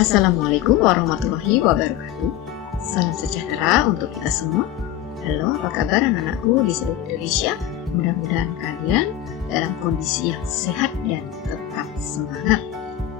Assalamualaikum warahmatullahi wabarakatuh. Salam sejahtera untuk kita semua. Halo, apa kabar anak-anakku di seluruh Indonesia? Mudah-mudahan kalian dalam kondisi yang sehat dan tetap semangat.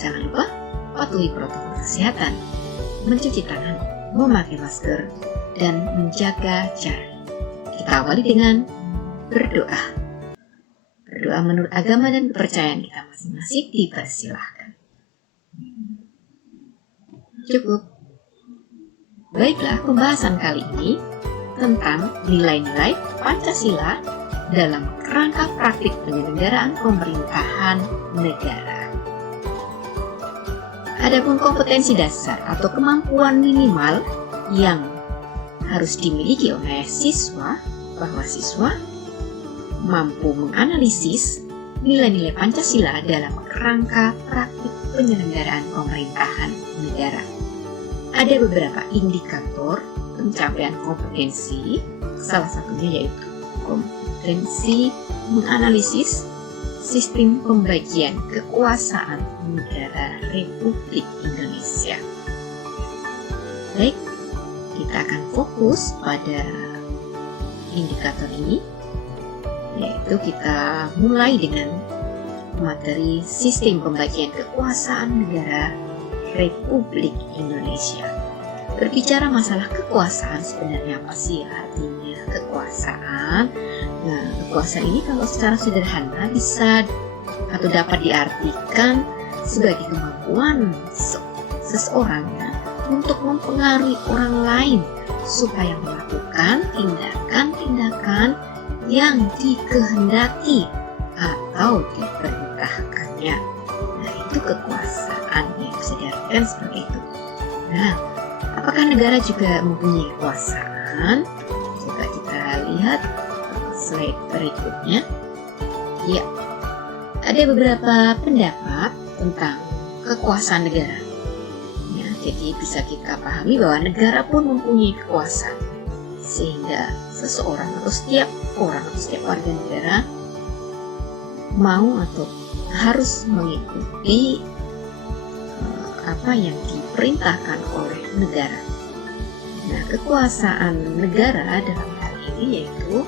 Jangan lupa patuhi protokol kesehatan, mencuci tangan, memakai masker, dan menjaga jarak. Kita awali dengan berdoa. Berdoa menurut agama dan kepercayaan kita masing-masing dipersilahkan. Cukup. Baiklah, pembahasan kali ini tentang nilai-nilai Pancasila dalam kerangka praktik penyelenggaraan pemerintahan negara. Adapun kompetensi dasar atau kemampuan minimal yang harus dimiliki oleh siswa, bahwa siswa mampu menganalisis nilai-nilai Pancasila dalam kerangka praktik penyelenggaraan pemerintahan negara. Ada beberapa indikator pencapaian kompetensi, salah satunya yaitu kompetensi menganalisis sistem pembagian kekuasaan negara Republik Indonesia. Baik, kita akan fokus pada indikator ini, yaitu kita mulai dengan materi sistem pembagian kekuasaan negara Republik Indonesia. Berbicara masalah kekuasaan, sebenarnya apa sih artinya kekuasaan? Nah, kekuasaan ini kalau secara sederhana bisa atau dapat diartikan sebagai kemampuan seseorang untuk mempengaruhi orang lain supaya melakukan tindakan-tindakan yang dikehendaki atau diperintahkannya. Nah, itu kekuasaan yang bisa diartikan seperti itu. Nah, apakah negara juga mempunyai kekuasaan? Coba kita lihat slide berikutnya. Ya, ada beberapa pendapat tentang kekuasaan negara. Ya, jadi bisa kita pahami bahwa negara pun mempunyai kekuasaan, sehingga seseorang atau setiap orang atau setiap warga negara mau atau harus mengikuti apa yang diperintahkan oleh negara. Nah, kekuasaan negara dalam hal ini yaitu,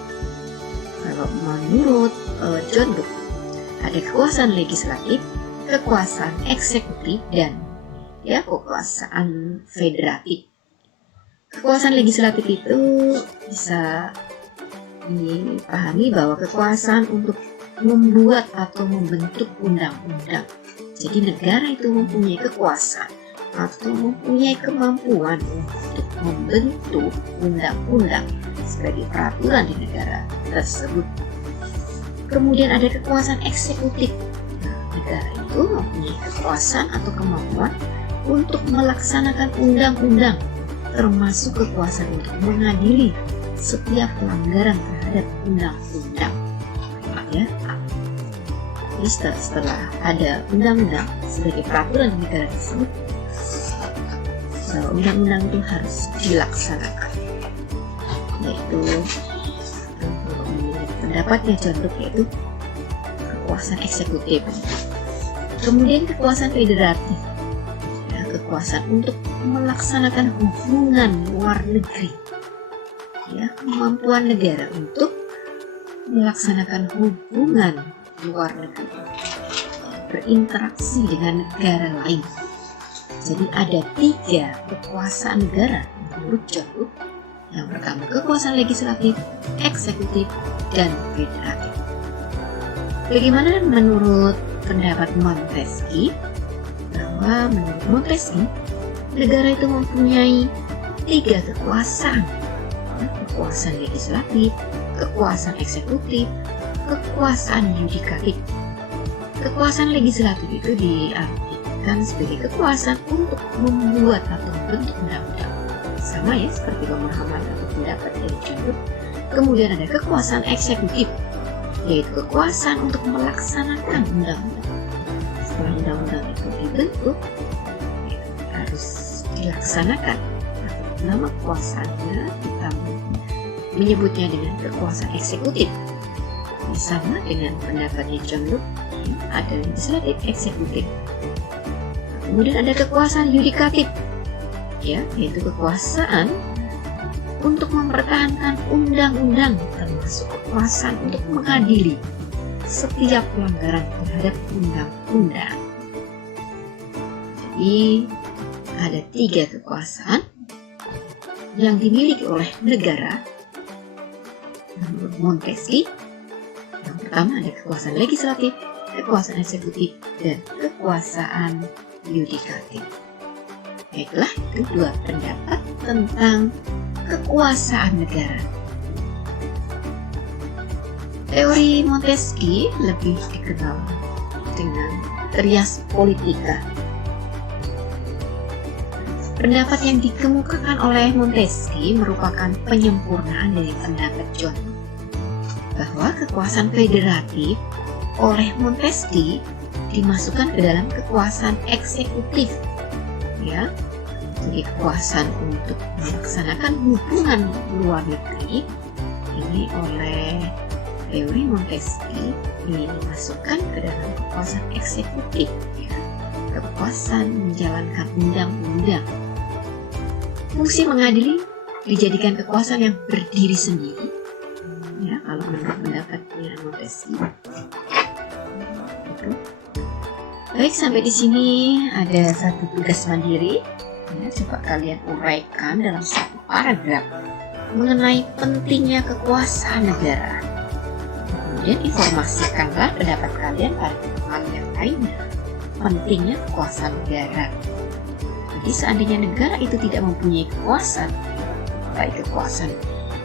kalau menurut John Locke, ada kekuasaan legislatif, kekuasaan eksekutif, dan kekuasaan federatif. Kekuasaan legislatif itu bisa dipahami bahwa kekuasaan untuk membuat atau membentuk undang-undang. Jadi negara itu mempunyai kekuasaan atau mempunyai kemampuan untuk membentuk undang-undang sebagai peraturan di negara tersebut. Kemudian ada kekuasaan eksekutif. Nah, negara itu mempunyai kekuasaan atau kemampuan untuk melaksanakan undang-undang, termasuk kekuasaan untuk mengadili setiap pelanggaran terhadap undang-undang. Ya. Jadi setelah ada undang-undang sebagai peraturan di negara tersebut, undang-undang itu harus dilaksanakan. Yaitu pendapatnya John Locke, yaitu kekuasaan eksekutif. Kemudian kekuasaan federatif, kekuasaan untuk melaksanakan hubungan luar negeri. Kemampuan negara untuk melaksanakan hubungan luar negeri, berinteraksi dengan negara lain. Jadi ada 3 kekuasaan negara menurut John Locke. Yang pertama kekuasaan legislatif, eksekutif, dan federatif. Bagaimana menurut pendapat Montesquieu? Bahwa menurut Montesquieu, negara itu mempunyai 3 kekuasaan. Kekuasaan legislatif, kekuasaan eksekutif, kekuasaan yudikatif. Kekuasaan legislatif itu diartikan sebagai kekuasaan untuk membuat atau membentuk undang-undang. Sama ya seperti pemahaman atau pendapat dari John Locke. Kemudian ada kekuasaan eksekutif, yaitu kekuasaan untuk melaksanakan undang-undang. Setelah undang-undang itu dibentuk, harus dilaksanakan. Nama kekuasaannya kita menyebutnya dengan kekuasaan eksekutif. Sama dengan pendapatnya John Locke, ada legislatif, eksekutif. Kemudian ada kekuasaan yudikatif, ya, yaitu kekuasaan untuk mempertahankan undang-undang, termasuk kekuasaan untuk mengadili setiap pelanggaran terhadap undang-undang. Jadi ada 3 kekuasaan yang dimiliki oleh negara menurut Montesquieu. Yang pertama ada kekuasaan legislatif, kekuasaan eksekutif, dan kekuasaan yudikatif. Baiklah, itu 2 pendapat tentang kekuasaan negara. Teori Montesquieu lebih dikenal dengan trias politika. Pendapat yang dikemukakan oleh Montesquieu merupakan penyempurnaan dari pendapat John bahwa kekuasaan federatif oleh Montesquieu dimasukkan ke dalam kekuasaan eksekutif, ya. Jadi kekuasaan untuk melaksanakan hubungan luar negeri ini oleh teori Montesquieu dimasukkan ke dalam kekuasaan eksekutif, ya. Kekuasaan menjalankan undang-undang. Fungsi mengadili dijadikan kekuasaan yang berdiri sendiri, ya, kalau menurut pendapatnya Montesquieu. Baik, sampai di sini ada satu tugas mandiri. Ya, coba kalian uraikan dalam satu paragraf mengenai pentingnya kekuasaan negara. Kemudian informasikanlah pendapat kalian pada teman yang lainnya. Pentingnya kekuasaan negara. Jadi seandainya negara itu tidak mempunyai kekuasaan, baik kekuasaan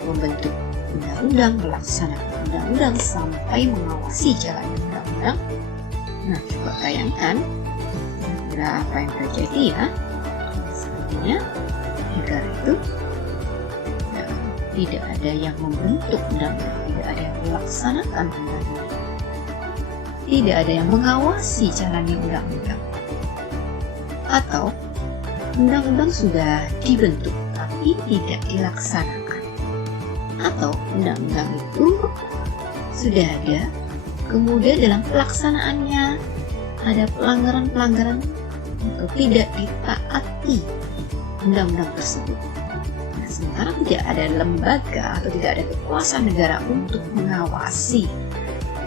membentuk undang-undang, melaksanakan undang-undang, sampai mengawasi jalannya undang-undang, nah coba bayangkan apa yang terjadi, ya. Seandainya negara itu ya, tidak ada yang membentuk undang-undang, tidak ada yang melaksanakan undang-undang, tidak ada yang mengawasi jalannya undang-undang, atau undang-undang sudah dibentuk tapi tidak dilaksanakan, atau undang-undang itu sudah ada kemudian dalam pelaksanaannya ada pelanggaran-pelanggaran atau tidak ditaati undang-undang tersebut. Nah, sementara tidak ada lembaga atau tidak ada kekuasaan negara untuk mengawasi,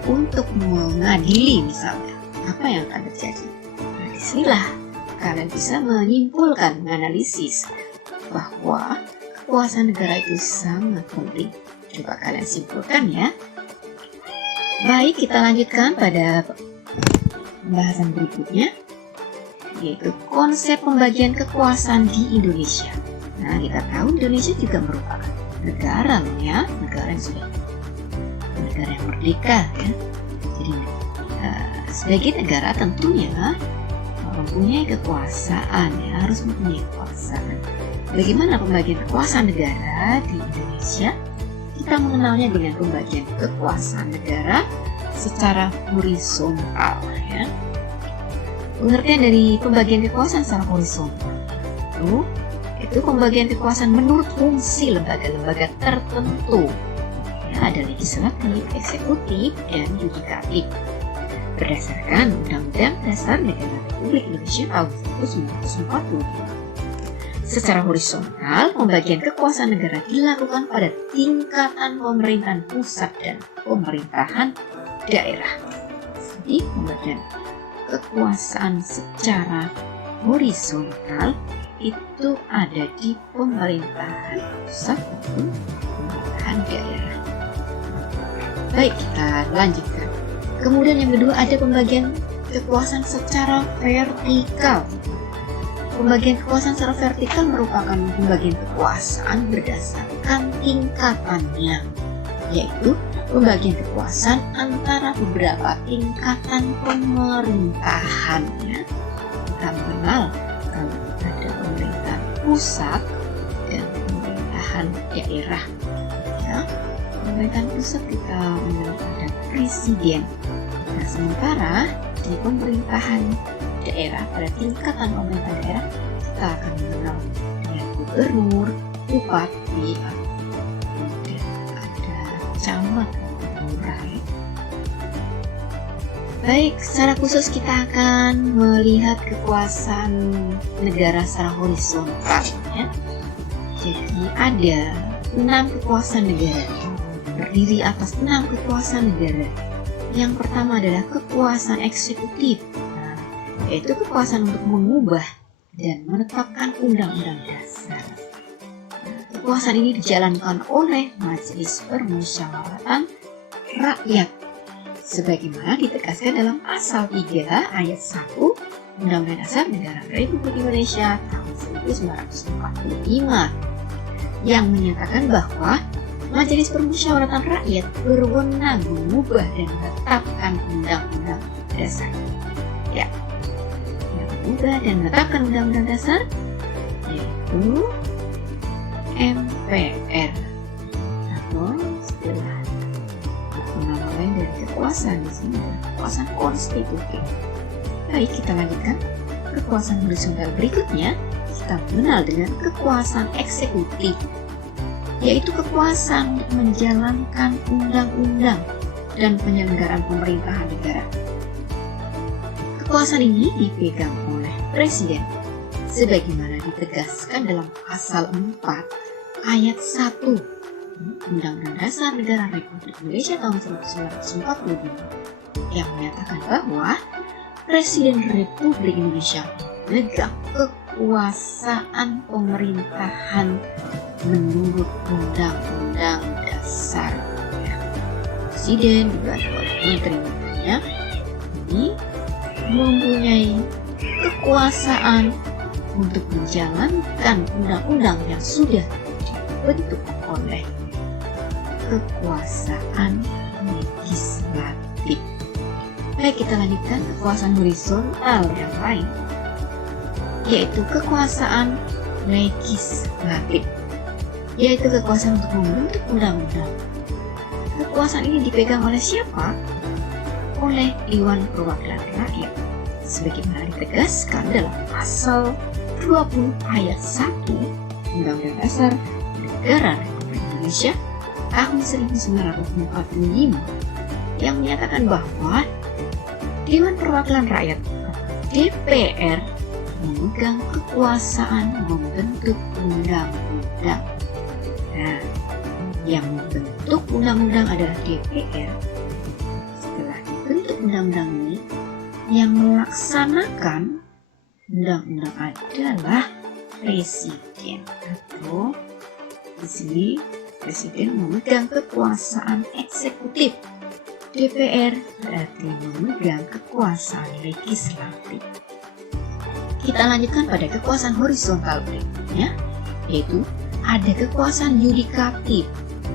untuk mengadili misalnya, apa yang akan terjadi? Nah, disinilah kalian bisa menyimpulkan, menganalisis bahwa kekuasaan negara itu sangat penting. Coba kalian simpulkan, ya. Baik, kita lanjutkan pada pembahasan berikutnya, yaitu konsep pembagian kekuasaan di Indonesia. Nah, kita tahu Indonesia juga merupakan negara, loh, ya, negara yang sudah negara yang merdeka, ya. Jadi sebagai negara tentunya mempunyai kekuasaan, ya, harus mempunyai kekuasaan. Bagaimana pembagian kekuasaan negara di Indonesia? Kita mengenalnya dengan pembagian kekuasaan negara secara horizontal, ya. Pengertian dari pembagian kekuasaan secara horizontal itu pembagian kekuasaan menurut fungsi lembaga-lembaga tertentu, ya, ada legislatif, eksekutif, dan yudikatif berdasarkan Undang-Undang Dasar Negara Republik Indonesia tahun 1945. Secara horizontal, pembagian kekuasaan negara dilakukan pada tingkatan pemerintahan pusat dan pemerintahan daerah. Jadi, pembagian kekuasaan secara horizontal itu ada di pemerintahan pusat maupun pemerintahan daerah. Baik, kita lanjutkan. Kemudian yang kedua ada pembagian kekuasaan secara vertikal. Pembagian kekuasaan secara vertikal merupakan pembagian kekuasaan berdasarkan tingkatannya, yaitu pembagian kekuasaan antara beberapa tingkatan pemerintahannya. Kita mengenal kalau ada pemerintahan pusat dan pemerintahan daerah. Ya, pemerintahan pusat kita mengenal ada presiden. Nah, sementara di pemerintahan daerah, pada tingkatan pemerintahan daerah, kita akan mengenal dengan gubernur, bupati, kemudian ada camat, lurah. Baik, secara khusus kita akan melihat kekuasaan negara secara horizontal ya. Jadi ada 6 kekuasaan negara, berdiri atas 6 kekuasaan negara. Yang pertama adalah kekuasaan eksekutif, yaitu kekuasaan untuk mengubah dan menetapkan undang-undang dasar. Kekuasaan ini dijalankan oleh Majelis Permusyawaratan Rakyat sebagaimana ditegaskan dalam pasal 3 ayat 1 Undang-Undang Dasar Negara Republik Indonesia tahun 1945 yang menyatakan bahwa Majelis Permusyawaratan Rakyat berwenang mengubah dan menetapkan Undang-Undang Dasar. Ya, yang mengubah dan menetapkan Undang-Undang Dasar yaitu MPR atau istilah nama lain dari kekuasaan di sini adalah kekuasaan konstitutif. Baik, kita lanjutkan. Kekuasaan horizontal berikutnya kita mengenal dengan kekuasaan eksekutif, yaitu kekuasaan untuk menjalankan undang-undang dan penyelenggaraan pemerintahan negara. Kekuasaan ini dipegang oleh Presiden, sebagaimana ditegaskan dalam pasal 4 ayat 1 Undang-Undang Dasar Negara Republik Indonesia tahun 1945 yang menyatakan bahwa Presiden Republik Indonesia memegang kekuasaan pemerintahan menurut Undang-Undang Dasar. Presiden juga oleh menteri-menterinya ini mempunyai kekuasaan untuk menjalankan undang-undang yang sudah dibentuk oleh kekuasaan legislatif. Baik, kita lanjutkan kekuasaan horizontal yang lain, yaitu kekuasaan legislatif, yaitu kekuasaan untuk membentuk undang-undang. Kekuasaan ini dipegang oleh siapa? Oleh Dewan Perwakilan Rakyat, sebagaimana ditegaskan dalam pasal 20 ayat 1 Undang-Undang Dasar Negara Republik Indonesia tahun 1945 yang menyatakan bahwa Dewan Perwakilan Rakyat DPR memegang kekuasaan membentuk undang-undang. Nah, yang membentuk undang-undang adalah DPR. Setelah dibentuk undang-undang ini, yang melaksanakan undang-undang adalah Presiden, atau di sini Presiden memegang kekuasaan eksekutif. DPR berarti memegang kekuasaan legislatif. Kita lanjutkan pada kekuasaan horizontal berikutnya, yaitu ada kekuasaan yudikatif,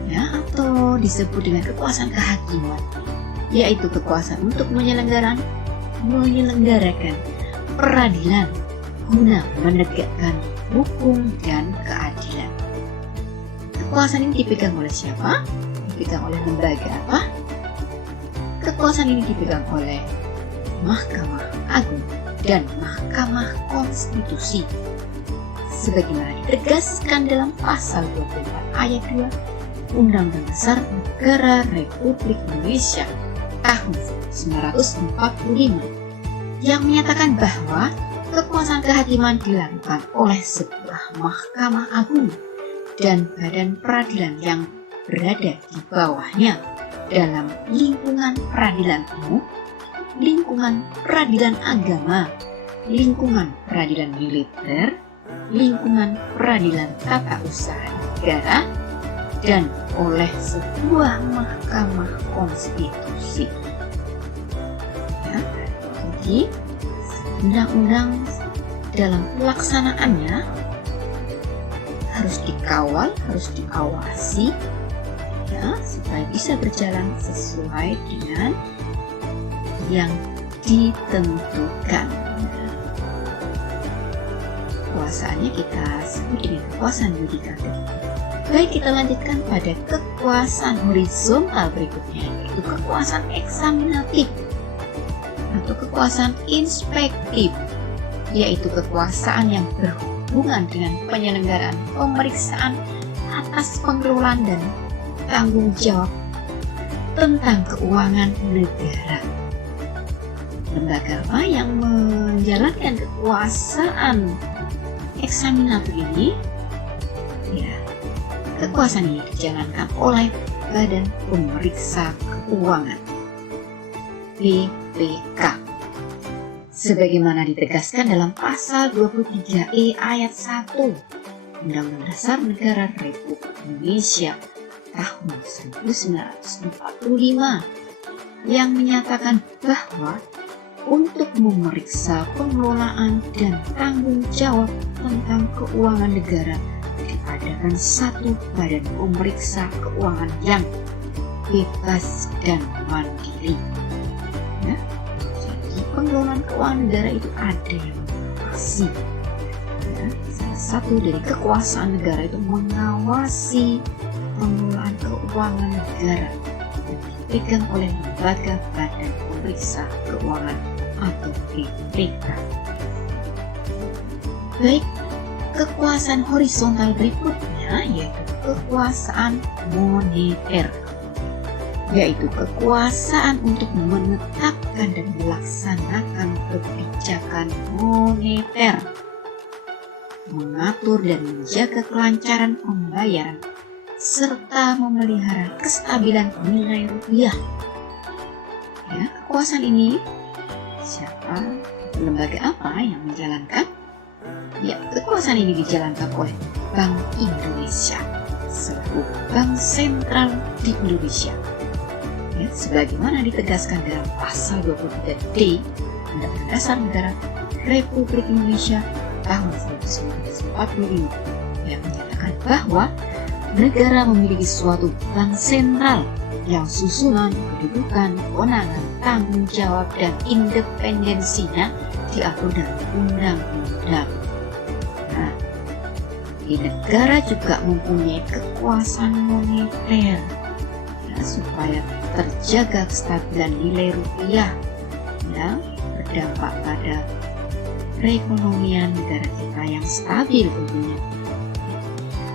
ya, atau disebut dengan kekuasaan kehakiman, yaitu kekuasaan untuk menyelenggarakan peradilan guna menegakkan hukum dan keadilan. Kekuasaan ini dipegang oleh siapa? Dipegang oleh lembaga apa? Kekuasaan ini dipegang oleh Mahkamah Agung dan Mahkamah Konstitusi, sebagaimana ditegaskan dalam pasal 24 ayat 2 Undang-Undang Dasar Negara Republik Indonesia tahun 1945 yang menyatakan bahwa kekuasaan kehakiman dilakukan oleh sebuah Mahkamah Agung dan badan peradilan yang berada di bawahnya dalam lingkungan peradilan umum, lingkungan peradilan agama, lingkungan peradilan militer, lingkungan peradilan tata usaha negara, dan oleh sebuah Mahkamah Konstitusi. Ya, jadi undang-undang dalam pelaksanaannya harus dikawal, harus diawasi, ya, supaya bisa berjalan sesuai dengan yang ditentukan. Kekuasaannya kita sebut dengan kekuasaan yudikatif. Baik, kita lanjutkan pada kekuasaan horizontal berikutnya, yaitu kekuasaan eksaminatif atau kekuasaan inspektif, yaitu kekuasaan yang berhubungan dengan penyelenggaraan pemeriksaan atas pengelolaan dan tanggung jawab tentang keuangan negara. lembaga apa yang menjalankan kekuasaan eksaminator ini? Ya, kekuasaan ini dijalankan oleh Badan Pemeriksa Keuangan (BPK). Sebagaimana ditegaskan dalam pasal 23E ayat 1 Undang-Undang Dasar Negara Republik Indonesia tahun 1945 yang menyatakan bahwa untuk memeriksa pengelolaan dan tanggung jawab tentang keuangan negara diadakan satu badan pemeriksa keuangan yang bebas dan mandiri. Ya, jadi pengelolaan keuangan negara itu ada yang mengawasi. Ya, salah satu dari kekuasaan negara itu mengawasi pengelolaan keuangan negara yang dipegang oleh lembaga badan pemeriksa keuangan atau BPK. Baik, kekuasaan horizontal berikutnya yaitu kekuasaan moneter, yaitu kekuasaan untuk menetapkan dan melaksanakan kebijakan moneter, mengatur dan menjaga kelancaran pembayaran, serta memelihara kestabilan nilai rupiah. Ya, kekuasaan ini siapa? Lembaga apa yang menjalankan? Ya, kekuasaan ini dijalankan oleh Bank Indonesia selaku bank sentral di Indonesia. Ya, sebagaimana ditegaskan dalam pasal 23D Undang-Undang Dasar Negara Republik Indonesia tahun 1945 yang menyatakan bahwa negara memiliki suatu bank sentral yang susunan, kedudukan, kewenangan, tanggung jawab, dan independensinya diatur dalam undang-undang. Nah, di negara juga mempunyai kekuasaan moneter ya, supaya terjaga kestabilan nilai rupiah yang berdampak pada perekonomian negara kita yang stabil tentunya.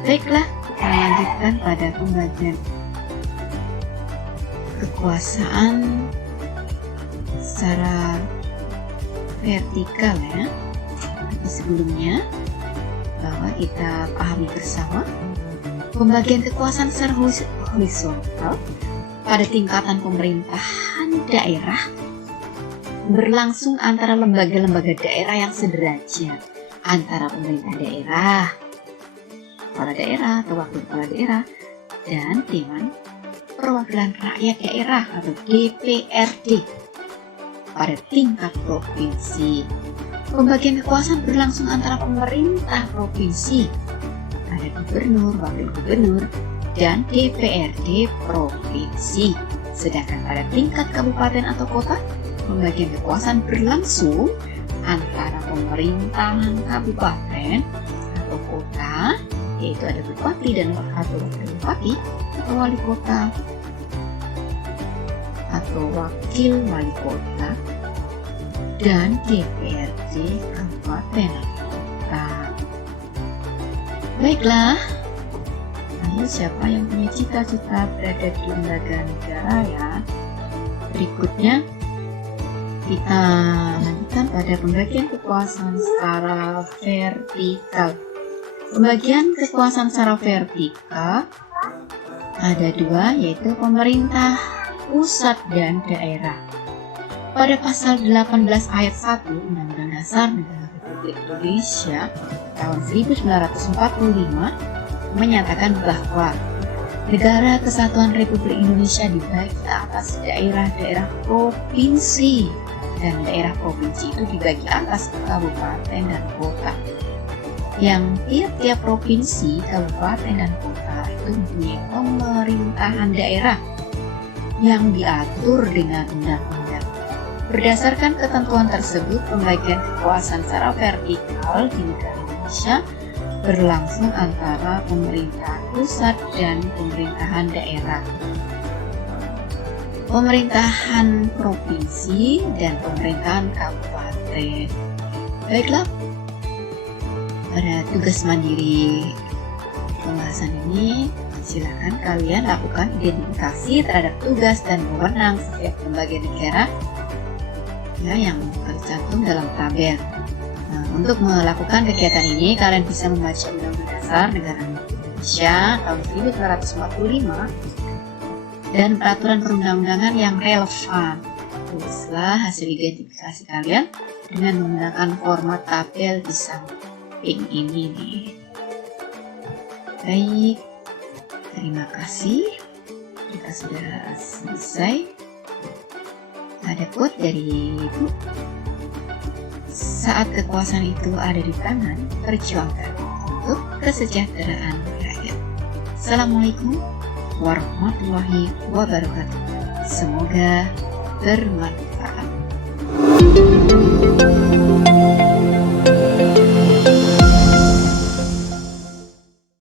Baiklah, kita lanjutkan pada pembagian kekuasaan secara vertikal ya. Tapi sebelumnya bahwa kita pahami bersama pembagian kekuasaan secara horizontal pada tingkatan pemerintahan daerah berlangsung antara lembaga-lembaga daerah yang sederajat antara pemerintah daerah, kepala daerah atau wakil kepala daerah, dan Dewan Perwakilan Rakyat Daerah atau DPRD pada tingkat provinsi. Pembagian kekuasaan berlangsung antara pemerintah provinsi, ada gubernur, wakil gubernur, dan DPRD provinsi. Sedangkan pada tingkat kabupaten atau kota, pembagian kekuasaan berlangsung antara pemerintahan kabupaten atau kota, yaitu ada bupati dan atau wakil bupati atau wali kota atau wakil wali kota, dan DPRD kabupaten atau kota. Baiklah, lalu siapa yang punya cita-cita berada di lembaga negara ya? Berikutnya kita lanjutkan pada pembagian kekuasaan secara vertikal. Pembagian kekuasaan secara vertikal ada dua, yaitu pemerintah pusat dan daerah. Pada pasal 18 ayat 1 Undang-Undang Dasar Negara Republik Indonesia tahun 1945 menyatakan bahwa Negara Kesatuan Republik Indonesia dibagi atas daerah-daerah provinsi, dan daerah provinsi itu dibagi atas kabupaten dan kota. Yang tiap-tiap provinsi, kabupaten, dan kota itu mempunyai pemerintahan daerah yang diatur dengan undang-undang. Berdasarkan ketentuan tersebut, pembagian kekuasaan secara vertikal di negara Indonesia berlangsung antara pemerintah pusat dan pemerintahan daerah, pemerintahan provinsi, dan pemerintahan kabupaten. Baiklah, pada tugas mandiri pembahasan ini, silakan kalian lakukan identifikasi terhadap tugas dan wewenang setiap lembaga negara ya, yang tercantum dalam tabel. Nah, untuk melakukan kegiatan ini, kalian bisa membaca Undang-Undang Dasar Negara Indonesia tahun 1945 dan peraturan perundang-undangan yang relevan. Tulislah hasil identifikasi kalian dengan menggunakan format tabel di samping ini nih. Baik, terima kasih. Kita sudah selesai. Ada quote dari Ibu. Saat kekuasaan itu ada di tangan, perjuangkan untuk kesejahteraan rakyat. Assalamualaikum warahmatullahi wabarakatuh. Semoga bermanfaat.